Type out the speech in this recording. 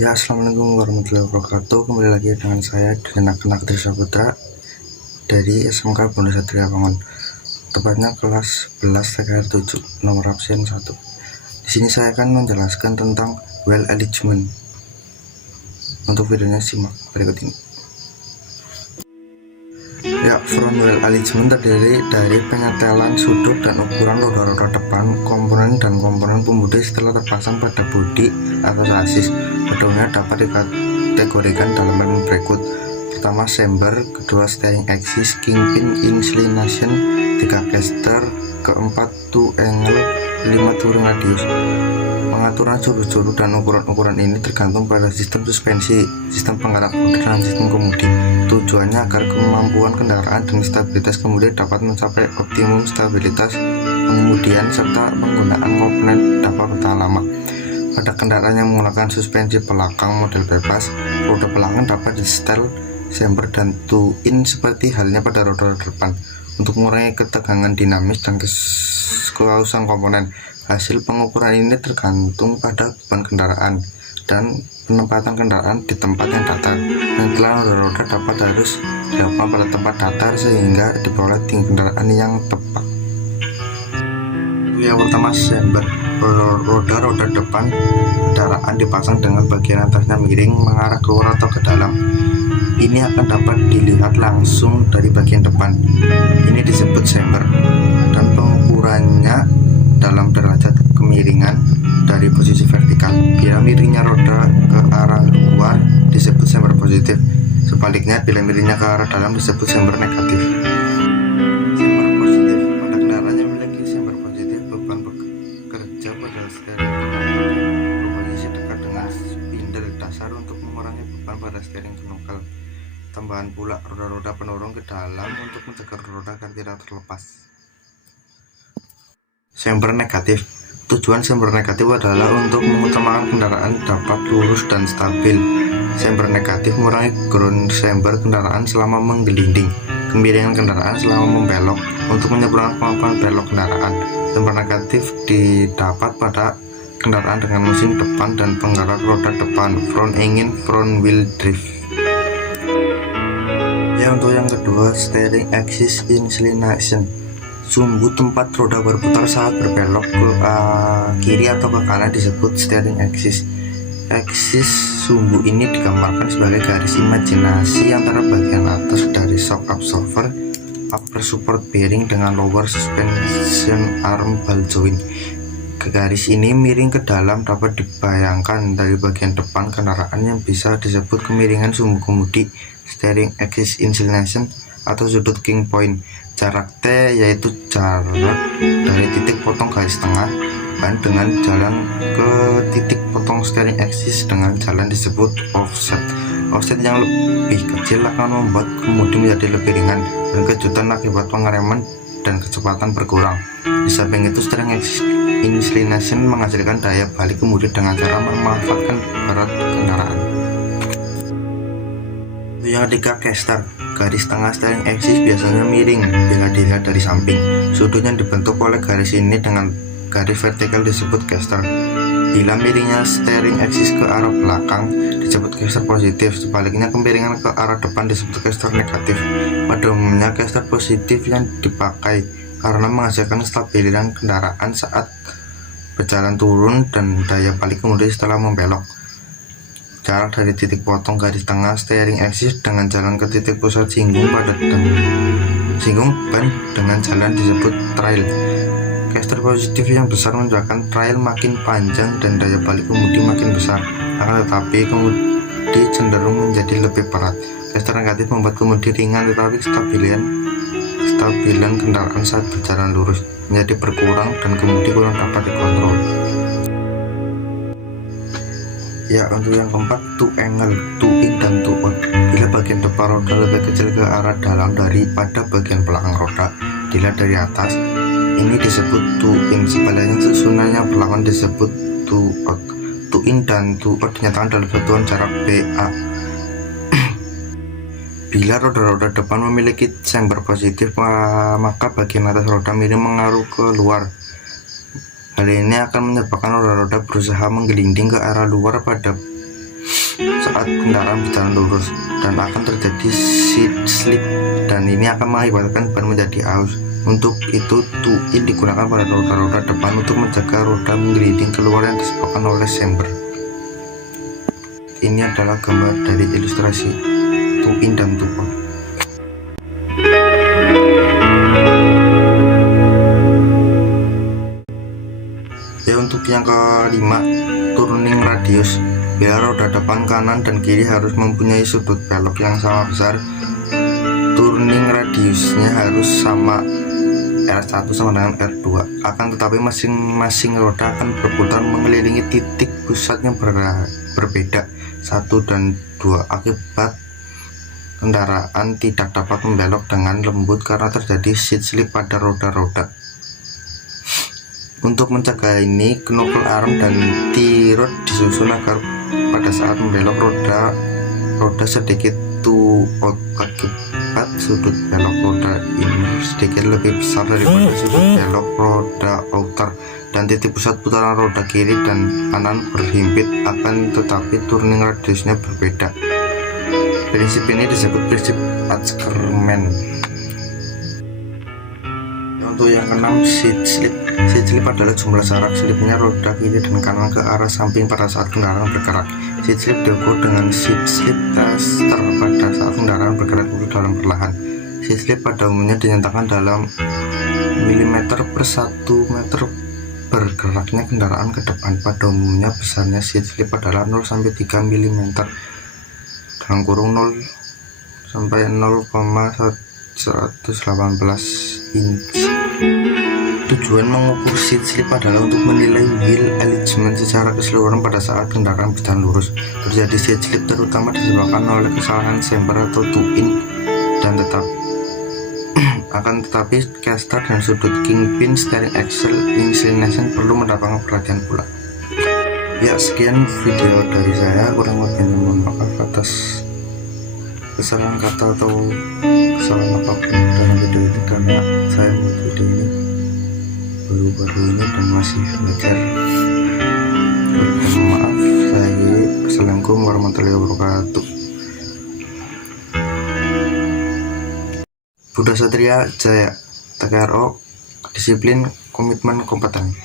Ya, assalamualaikum warahmatullahi wabarakatuh. Kembali lagi dengan saya Kenak Trisha Putra dari SMK Bunda Satria Bangun. Tepatnya kelas 11 TKR 7, nomor absen 1. Di sini saya akan menjelaskan tentang well alignment. Untuk videonya simak berikut ini. Ya, front well alignment terdiri dari penyetelan sudut dan ukuran roda-roda depan, komponen dan komponen pemudi setelah terpasang pada bodi atau sasis. Pada umumnya dapat dikategorikan dalam elemen berikut. Pertama, chamber, kedua steering axis, kingpin, inclination, tiga caster, keempat two angle, 5 touring radius. Pengaturan juru-juru dan ukuran-ukuran ini tergantung pada sistem suspensi, sistem penggerak roda, dan sistem kemudi. Tujuannya agar kemampuan kendaraan dan stabilitas kemudi dapat mencapai optimum stabilitas pengemudian serta penggunaan komponen dapat bertahan lama. Pada kendaraan yang menggunakan suspensi belakang model bebas, roda belakang dapat di-setel chamber dan two-in seperti halnya pada roda depan untuk mengurangi ketegangan dinamis dan kehausan komponen. Hasil pengukuran ini tergantung pada beban kendaraan dan penempatan kendaraan di tempat yang datar. Penyetelan roda-roda dapat harus dilakukan pada tempat datar sehingga diperoleh tinggi kendaraan yang tepat. Yang pertama, chamber. Roda-roda depan kendaraan dipasang dengan bagian atasnya miring mengarah keluar atau ke dalam. Ini akan dapat dilihat langsung dari bagian depan. Ini disebut chamber dan pengukurannya dalam derajat kemiringan dari posisi vertikal. Bila miringnya roda ke arah luar disebut chamber positif. Sebaliknya, bila miringnya ke arah dalam disebut chamber negatif. Chamber positif. Pada kendaraan yang memiliki chamber positif, beban bekerja pada steering berposisi dekat dengan spindle dasar untuk mengurangi beban pada steering knuckle. Tambahan pula roda-roda pendorong ke dalam untuk mencegah roda agar tidak terlepas. Chamber negatif. Tujuan chamber negatif adalah untuk mengutamakan kendaraan dapat lurus dan stabil. Chamber negatif mengurangi ground chamber kendaraan selama menggelinding, kemiringan kendaraan selama membelok, untuk menyeberangkan kemampuan belok kendaraan. Chamber negatif didapat pada kendaraan dengan mesin depan dan penggerak roda depan, front engine, front wheel drive. Ya, untuk yang kedua, steering axis inclination. Sumbu tempat roda berputar saat berbelok ke kiri atau ke kanan disebut steering axis. Axis sumbu ini digambarkan sebagai garis imajinasi antara bagian atas dari shock absorber, upper support bearing dengan lower suspension arm ball joint. Garis ini miring ke dalam dapat dibayangkan dari bagian depan kendaraan yang bisa disebut kemiringan sumbu kemudi, steering axis inclination atau sudut king point. Jarak T yaitu jarak dari titik potong garis tengah ban dengan jalan ke titik potong steering axis dengan jalan disebut offset. Offset yang lebih kecil akan membuat kemudi menjadi lebih ringan dan kejutan akibat pengereman dan kecepatan berkurang. Di samping itu, steering axis inclination menghasilkan daya balik kemudi dengan cara memanfaatkan berat kendaraan. Yang ketiga, caster. Garis tengah steering axis biasanya miring bila dilihat dari samping. Sudut yang dibentuk oleh garis ini dengan garis vertikal disebut caster. Bila miringnya steering axis ke arah belakang disebut caster positif. Sebaliknya, kemiringan ke arah depan disebut caster negatif. Pada umumnya, caster positif yang dipakai karena menghasilkan stabilitas kendaraan saat berjalan turun dan daya balik kemudi setelah membelok. Jarak dari titik potong garis tengah steering axis dengan jalan ke titik pusat singgung ban dengan jalan disebut trail. Caster positif yang besar menunjukkan trail makin panjang dan daya balik kemudi makin besar, akan tetapi kemudi cenderung menjadi lebih berat. Caster negatif membuat kemudi ringan tetapi stabilan kendaraan saat berjalan lurus menjadi berkurang dan kemudi kurang dapat dikontrol. Ya, untuk yang keempat, two angle, two in dan two out. Bila bagian depan roda lebih kecil ke arah dalam daripada bagian belakang roda dilihat dari atas, ini disebut two in. Sebaliknya, susunan yang berlawan disebut two out. Two in dan two out dinyatakan dalam satuan jarak BA. Bila roda-roda depan memiliki chamber positif, maka bagian atas roda miring mengaruh ke luar. Hal ini akan menyebabkan roda-roda berusaha menggelinding ke arah luar pada saat kendaraan berjalan lurus dan akan terjadi seat slip, dan ini akan mengakibatkan ban menjadi aus. Untuk itu, tuin digunakan pada roda-roda depan untuk menjaga roda menggelinding keluar yang disebabkan oleh chamber. Ini adalah gambar dari ilustrasi tuin dan tupo. Ya, untuk yang kelima, turning radius. Bila roda depan, kanan, dan kiri harus mempunyai sudut belok yang sama besar, turning radiusnya harus sama, R1 sama dengan R2. Akan tetapi masing-masing roda akan berputar mengelilingi titik pusat yang berbeda 1 dan 2. Akibat kendaraan tidak dapat membelok dengan lembut karena terjadi seat slip pada roda-roda. Untuk mencegah ini, knuckle arm dan T-rod disusun agar pada saat membelok roda sedikit out. Akibat sudut belok roda ini sedikit lebih besar daripada sudut belok roda outer, dan titik pusat putaran roda kiri dan kanan berhimpit, akan tetapi turning radiusnya berbeda. Prinsip ini disebut prinsip Ackermann. Untuk yang keenam, seat slip. Seat slip adalah jumlah jarak selipnya roda kiri dan kanan ke arah samping pada saat kendaraan bergerak. Seat slip diukur dengan seat slip tester pada saat kendaraan bergerak dalam perlahan. Seat slip pada umumnya dinyatakan dalam milimeter per 1 meter bergeraknya kendaraan ke depan. Pada umumnya besarnya seat slip adalah 0-3 mm dalam kurung 0 sampai 0,118 inch. Tujuan mengukur seat slip adalah untuk menilai wheel alignment secara keseluruhan pada saat kendaraan berjalan lurus. Terjadi seat slip terutama disebabkan oleh kesalahan chamber atau tuin, dan akan tetapi caster dan sudut kingpin steering axle inclination perlu mendapatkan perhatian pula. Ya, sekian video dari saya, kurang lebihnya mohon maaf atas kesalahan kata atau kesalahan apapun dalam video ini, karena saya membuat video ini baru-baru ini dan masih belajar. Mohon maaf, saya akhiri. Assalamualaikum warahmatullahi wabarakatuh. Budha Satria Jaya, TKRO, disiplin, komitmen, kompeten.